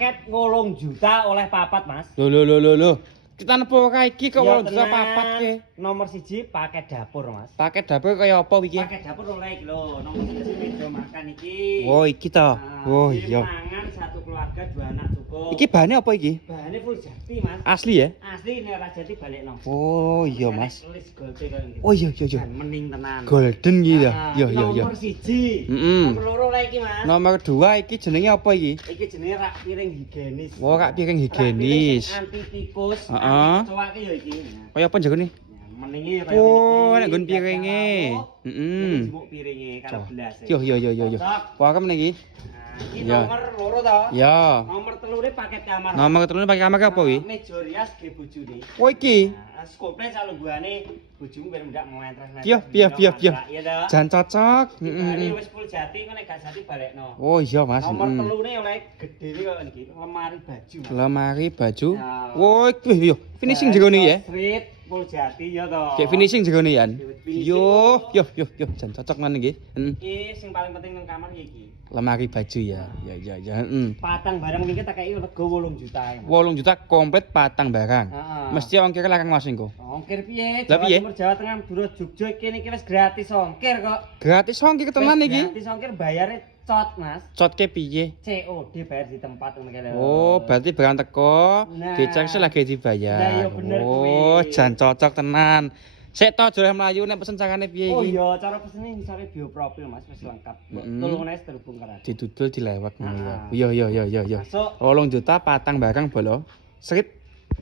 paket 8 juta oleh papat, Mas. Loh. Kita nepo kae iki kok 8 juta papat ke. Nomor 1 paket dapur, Mas. Paket dapur kaya apa iki? Paket dapur oleh iki lho. Nomor 1 meja makan iki. Oh, iki ta. Oh, iya. Mangan satu keluarga 2 anak cukup. Iki bahannya apa iki? Bahannya full jati, Mas. Asli ya? Asli ini ora jati balekno. Oh, iya, Mas. Tulis gold kaya ngene. Oh, iya. Mening tenan. Golden iki ya. Iya. Nomor 1. Nomor 2 oleh iki, Mas. Nomor 2 iki jenenge apa iki? Iki jenenge rak piring higienis. Oh, rak piring higienis. Anti tikus, Heeh. anti kecoa ki ya iki. Kaya apa njagone? Meningi kaya Oh, nek nggon piringe. Heeh. Jemuk piringe kalau gelas. Yo. Wah, kamu iki. Iki Ya. nomor 2 to. Ya. Nomor 3 paket kamar. Nomor 3 pakai kamar apa iki? Meja rias ge bojone. Oh, iki. Komplit salungguhane bojomu ben ndak ngentres. Piye. Iya toh. Jan cocok. Ini wis full jati kok nek gak jati balekno. Oh, iya, Mas. Nomor 3 oleh gedene kok iki, lemari baju. Mas. Lemari baju. Ya. Woi, yo. Finishing jegone ya. Street full jati ya toh. Kayak finishing jegone ya. Finishing. Yo. Jan cocok nang iki. Iki sing paling penting nang kamar iki. Lemari baju ya. Ya. Patang barang iki tak kei rego 8 juta. 8 juta komplit patang barang. Heeh. Mesti ongkir larang Mas engko. Ongkir piye? Lah piye? Timur Jawa Tengah, Madura, Jogja kene iki wis gratis ongkir kok. Gratis ongkir tenan Wis iki. Gratis ongkir bayare cot, Mas. Cotke piye? COD bayar di tempat ngono kene. Oh, berarti barang teko, Nah. dicek lagi Nah, dibayar. iya bener Oh, kuwi. jan cocok tenan. Sik to jare mlayu nek pesen carane piye Oh iki? iya, cara pesene misalnya bioprofil Mas wis lengkap. Tulungne wis terhubung karo. Didudul dilewek ngono Ah. ya. Yo. Masuk. 8 juta patang barang bolo. Srit